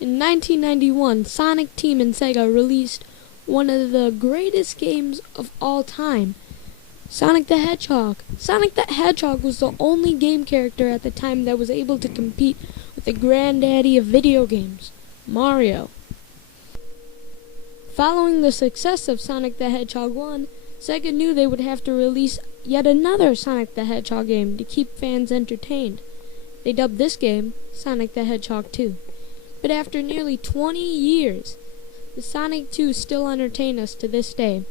In 1991, Sonic Team and Sega released one of the greatest games of all time, Sonic the Hedgehog. Sonic the Hedgehog was the only game character at the time that was able to compete with the granddaddy of video games, Mario. Following the success of Sonic the Hedgehog 1, Sega knew they would have to release yet another Sonic the Hedgehog game to keep fans entertained. They dubbed this game Sonic the Hedgehog 2. But after nearly 20 years, the Sonic 2 still entertain us to this day.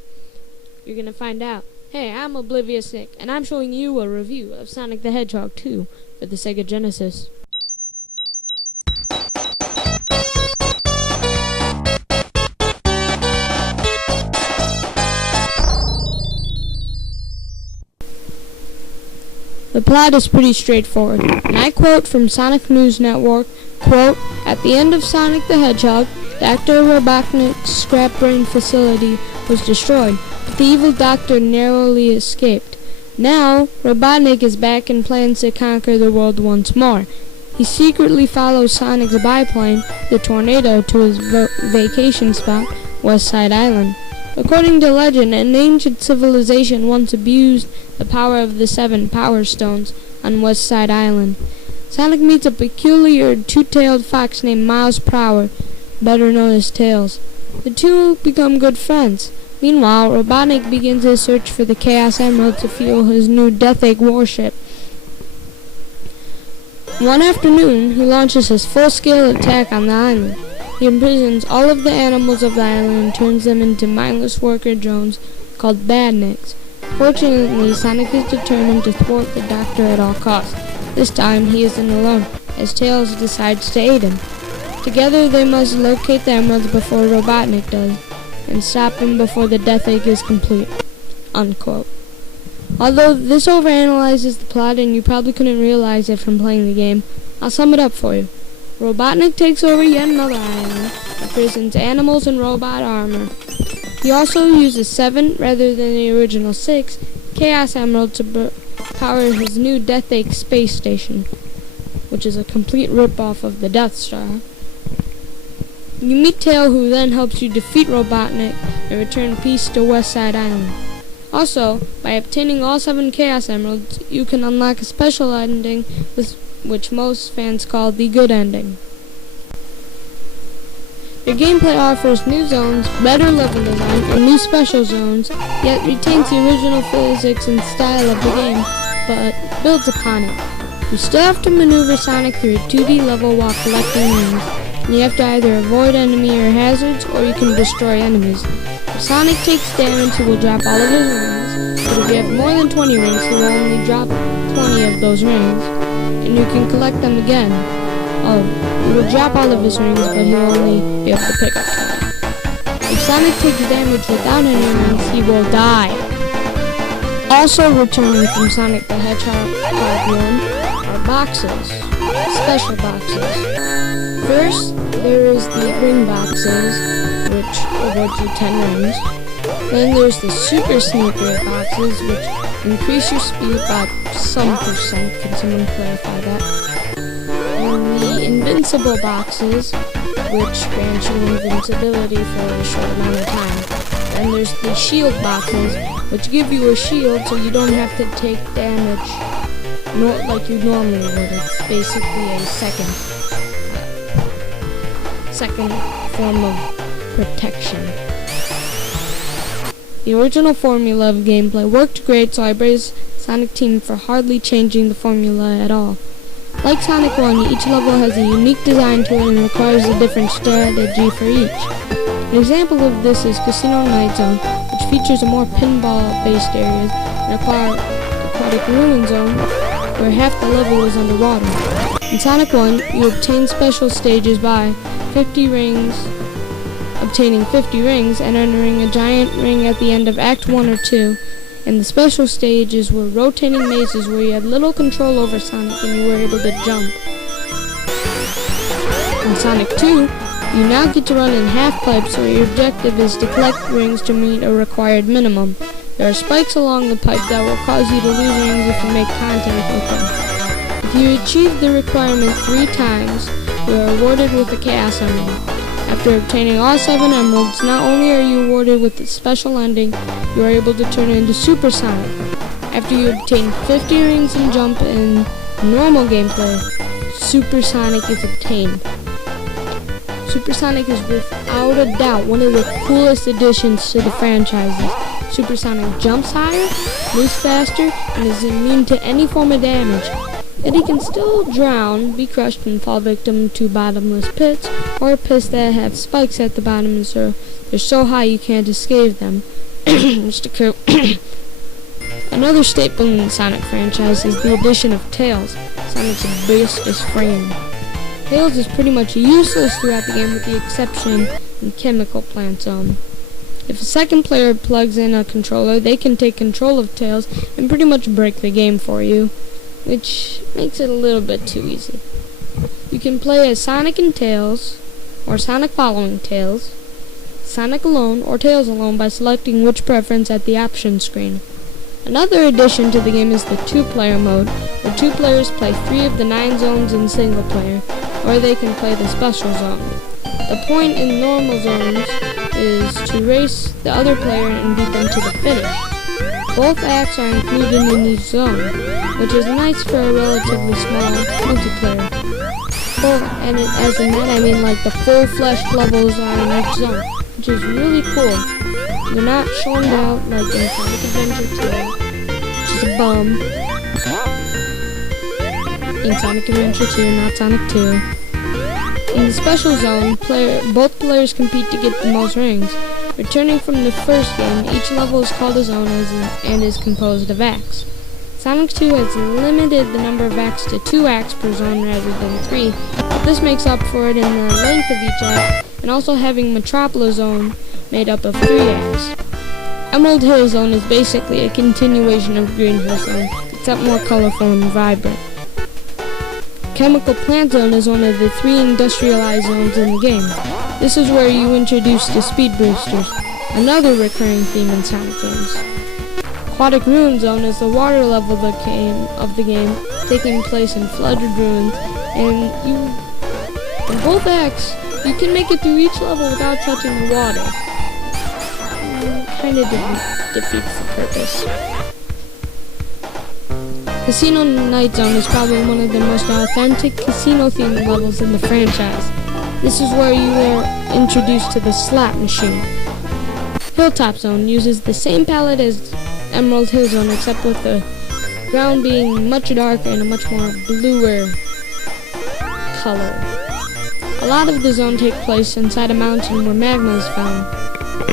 You're gonna find out. Hey, I'm Oblivious Nick, and I'm showing you a review of Sonic the Hedgehog 2 for the Sega Genesis. The plot is pretty straightforward, and I quote from Sonic News Network, quote, "At the end of Sonic the Hedgehog, Dr. Robotnik's scrap brain facility was destroyed, but the evil doctor narrowly escaped. Now, Robotnik is back and plans to conquer the world once more. He secretly follows Sonic's biplane, the Tornado, to his vacation spot, West Side Island. According to legend, an ancient civilization once abused the power of the 7 Power Stones on West Side Island. Sonic meets a peculiar two-tailed fox named Miles Prower, better known as Tails. The two become good friends. Meanwhile, Robotnik begins his search for the Chaos Emerald to fuel his new Death Egg warship. One afternoon, he launches his full-scale attack on the island. He imprisons all of the animals of the island and turns them into mindless worker drones called badniks. Fortunately, Sonic is determined to thwart the Doctor at all costs. This time, he isn't alone, as Tails decides to aid him. Together, they must locate the emeralds before Robotnik does, and stop him before the Death Egg is complete." Unquote. Although this overanalyzes the plot and you probably couldn't realize it from playing the game, I'll sum it up for you. Robotnik takes over yet another island, imprisons animals in robot armor. He also uses 7, rather than the original 6, Chaos Emeralds to power his new Death Egg space station, which is a complete rip-off of the Death Star. You meet Tail, who then helps you defeat Robotnik and return peace to West Side Island. Also, by obtaining all 7 Chaos Emeralds, you can unlock a special ending, which most fans call the good ending. The gameplay offers new zones, better level design, and new special zones, yet retains the original physics and style of the game, but builds upon it. You still have to maneuver Sonic through a 2D level while collecting rings, and you have to either avoid enemy or hazards, or you can destroy enemies. If Sonic takes damage, he will drop all of his rings, but if you have more than 20 rings, he will only drop 20 of those rings, and you can collect them again. He will drop all of his rings, but he will only be able to pick up 20. If Sonic takes damage without any rings, he will die. Also returning from Sonic the Hedgehog 1 are boxes, special boxes. First, there is the ring boxes, which awards you 10 rings. Then there's the super sneaker boxes, which increase your speed by some percent. Can someone clarify that? And the invincible boxes, which grant you invincibility for a short amount of time. Then there's the shield boxes, which give you a shield so you don't have to take damage like you normally would. It's basically a second form of protection. The original formula of gameplay worked great, so I praise Sonic Team for hardly changing the formula at all. Like Sonic 1, each level has a unique design to it and requires a different strategy for each. An example of this is Casino Night Zone, which features a more pinball-based areas, and Aquatic Ruin Zone, where half the level is underwater. In Sonic 1, you obtain special stages by obtaining 50 rings and entering a giant ring at the end of Act 1 or 2, and the special stages were rotating mazes where you had little control over Sonic and you were able to jump. In Sonic 2, you now get to run in half pipes where your objective is to collect rings to meet a required minimum. There are spikes along the pipe that will cause you to lose rings if you make contact with them. If you achieve the requirement 3 times, you are awarded with a Chaos Emerald. After obtaining all 7 emeralds, not only are you awarded with the special ending, you are able to turn into Super Sonic. After you obtain 50 rings and jump in normal gameplay, Super Sonic is obtained. Super Sonic is without a doubt one of the coolest additions to the franchises. Super Sonic jumps higher, moves faster, and is immune to any form of damage. Yet he can still drown, be crushed, and fall victim to bottomless pits, or pits that have spikes at the bottom and so they're so high you can't escape them. Another staple in the Sonic franchise is the addition of Tails, Sonic's bestest friend. Tails is pretty much useless throughout the game with the exception in Chemical Plant Zone. If a second player plugs in a controller, they can take control of Tails and pretty much break the game for you, which makes it a little bit too easy. You can play as Sonic and Tails, or Sonic following Tails, Sonic alone, or Tails alone by selecting which preference at the options screen. Another addition to the game is the 2-player mode, where 2 players play 3 of the 9 zones in single player, or they can play the special zone. The point in normal zones is to race the other player and beat them to the finish. Both acts are included in each zone, which is nice for a relatively small multiplayer. And as in that, I mean like the full-fleshed levels are in each zone, which is really cool. They're not shown out like in Sonic Adventure 2, which is a bum. In Sonic Adventure 2, not Sonic 2. In the special zone, both players compete to get the most rings. Returning from the first game, each level is called a zone and is composed of acts. Sonic 2 has limited the number of acts to 2 acts per zone rather than 3, but this makes up for it in the length of each act, and also having Metropolis Zone made up of 3 acts. Emerald Hill Zone is basically a continuation of Green Hill Zone, except more colorful and vibrant. Chemical Plant Zone is one of the 3 industrialized zones in the game. This is where you introduce the speed boosters, another recurring theme in Sonic games. Aquatic Ruin Zone is the water level of the game, taking place in flooded ruins, and in both acts, you can make it through each level without touching the water. Kind of defeats the purpose. Casino Night Zone is probably one of the most authentic casino-themed levels in the franchise. This is where you are introduced to the slot machine. Hilltop Zone uses the same palette as Emerald Hill Zone, except with the ground being much darker and a much more bluer color. A lot of the zone takes place inside a mountain where magma is found.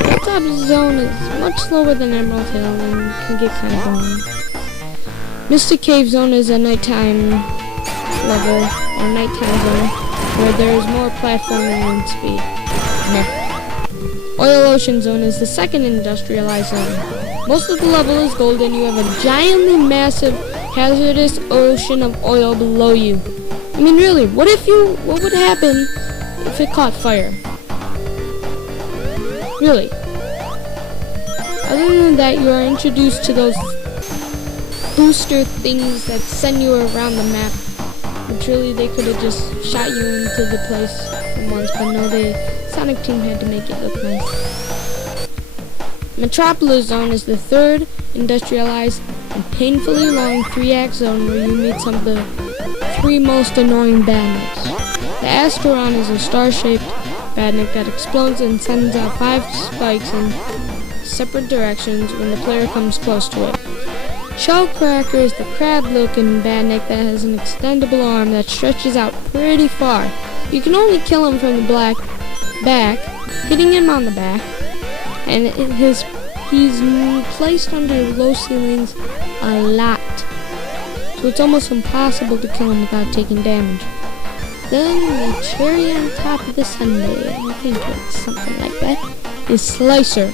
Hilltop Zone is much slower than Emerald Hill and can get kind of boring. Mystic Cave Zone is a nighttime level, or nighttime zone, where there is more platforming and speed. Oil Ocean Zone is the second industrialized zone. Most of the level is gold and you have a giantly massive, hazardous ocean of oil below you. I mean really, what would happen if it caught fire? Really. Other than that, you are introduced to those booster things that send you around the map. Which really, they could have just shot you into the place once, but no, the Sonic team had to make it look nice. Metropolis Zone is the third industrialized and painfully long 3-act zone where you meet some of the 3 most annoying badniks. The Asteron is a star-shaped badnik that explodes and sends out 5 spikes in separate directions when the player comes close to it. Shellcracker is the crab-looking badnik that has an extendable arm that stretches out pretty far. You can only kill him from the back, hitting him on the back, and he's placed under low ceilings a lot, so it's almost impossible to kill him without taking damage. Then the cherry on top of the sundae, I think it's something like that, is Slicer,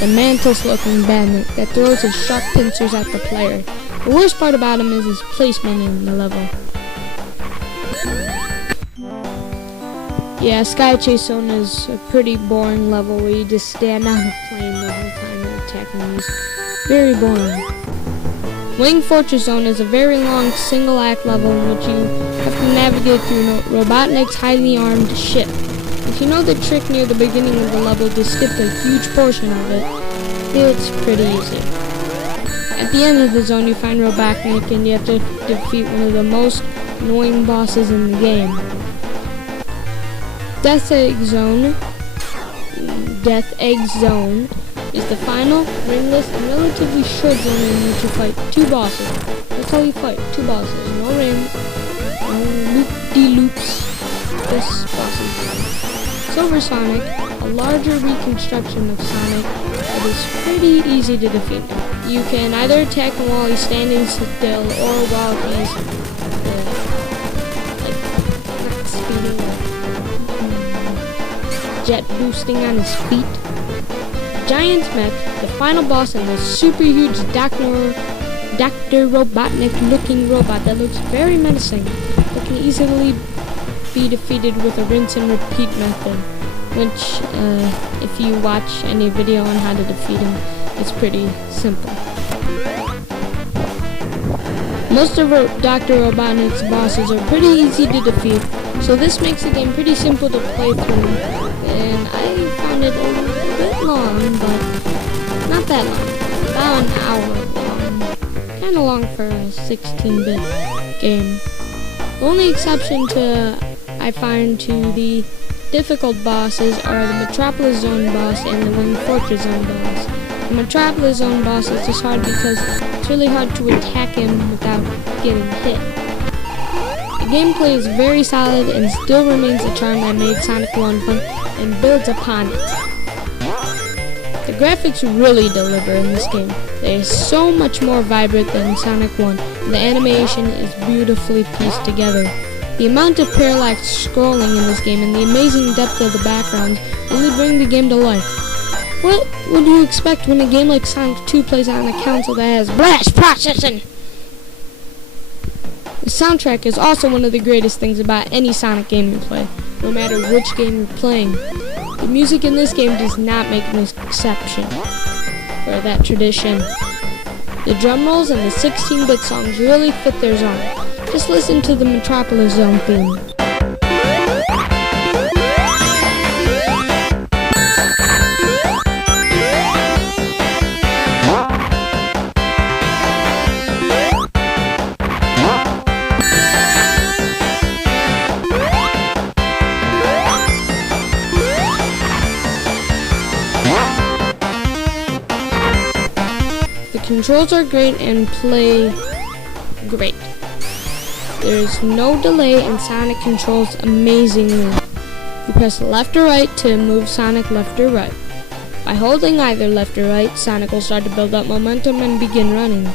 the mantis-looking badnik that throws his sharp pincers at the player. The worst part about him is his placement in the level. Yeah, Sky Chase Zone is a pretty boring level where you just stand on a plane the whole time and attack enemies. Very boring. Wing Fortress Zone is a very long single-act level in which you have to navigate through Robotnik's highly armed ship. If you know the trick near the beginning of the level to skip a huge portion of it, it's pretty easy. At the end of the zone you find Robotnik and you have to defeat one of the most annoying bosses in the game. Death Egg Zone is the final, ringless, and relatively short zone in which you fight two bosses. That's how you fight, two bosses. No ring, no loop-de-loops, just bosses. Silver Sonic, a larger reconstruction of Sonic that is pretty easy to defeat. You can either attack him while he's standing still or while he's not speeding, jet boosting on his feet. Giant Mech, the final boss, and the super huge Dr. Robotnik looking robot that looks very menacing, but can easily be defeated with a rinse and repeat method, which if you watch any video on how to defeat him, it's pretty simple. Most of Dr. Robotnik's bosses are pretty easy to defeat, so this makes the game pretty simple to play through, and I found it a bit long, but not that long, about an hour long, kinda long for a 16-bit game. The only exception I find to the difficult bosses are the Metropolis Zone boss and the Wing Fortress Zone boss. The Metropolis Zone boss is just hard because it's really hard to attack him without getting hit. The gameplay is very solid and still remains a charm that made Sonic 1 fun and builds upon it. The graphics really deliver in this game. They are so much more vibrant than Sonic 1, and the animation is beautifully pieced together. The amount of parallax scrolling in this game and the amazing depth of the backgrounds really bring the game to life. What would you expect when a game like Sonic 2 plays on a console that has blast processing? The soundtrack is also one of the greatest things about any Sonic game you play, no matter which game you're playing. The music in this game does not make an exception for that tradition. The drum rolls and the 16-bit songs really fit their genre. Just listen to the Metropolis Zone theme. The controls are great and play great. There's no delay and Sonic controls amazingly. You press left or right to move Sonic left or right. By holding either left or right, Sonic will start to build up momentum and begin running.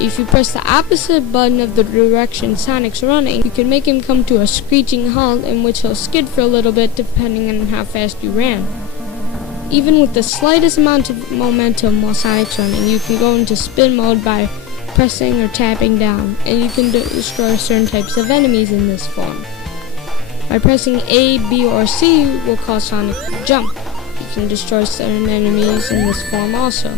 If you press the opposite button of the direction Sonic's running, you can make him come to a screeching halt in which he'll skid for a little bit depending on how fast you ran. Even with the slightest amount of momentum while Sonic's running, you can go into spin mode by pressing or tapping down, and you can destroy certain types of enemies in this form. By pressing A, B, or C will cause Sonic to jump. You can destroy certain enemies in this form also.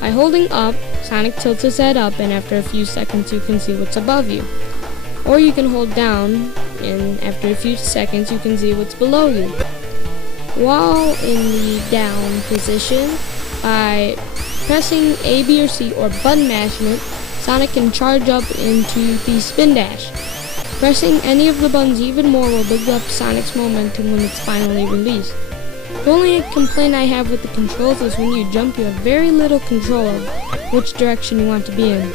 By holding up, Sonic tilts his head up, and after a few seconds you can see what's above you. Or you can hold down, and after a few seconds you can see what's below you. While in the down position, by pressing A, B, or C, or button mashing it, Sonic can charge up into the spin dash. Pressing any of the buttons even more will build up Sonic's momentum when it's finally released. The only complaint I have with the controls is when you jump, you have very little control of which direction you want to be in.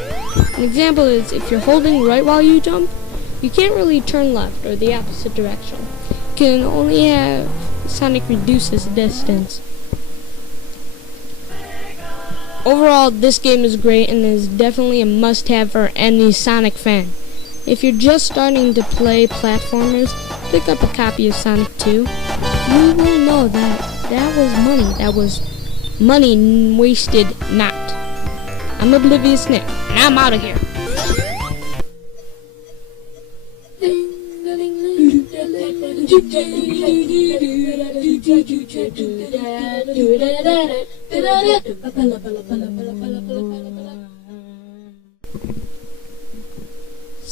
An example is if you're holding right while you jump, you can't really turn left or the opposite direction. You can only have Sonic reduce his distance. Overall, this game is great and is definitely a must-have for any Sonic fan. If you're just starting to play platformers, pick up a copy of Sonic 2. You will know that was money. That was money wasted not. I'm Oblivious Nick, and I'm out of here.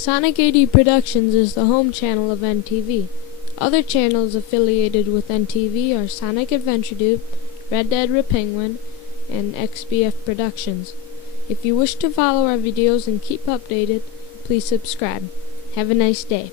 Sonic 80 Productions is the home channel of NTV. Other channels affiliated with NTV are Sonic Adventure Dupe, Red Dead Penguin, and XBF Productions. If you wish to follow our videos and keep updated, please subscribe. Have a nice day.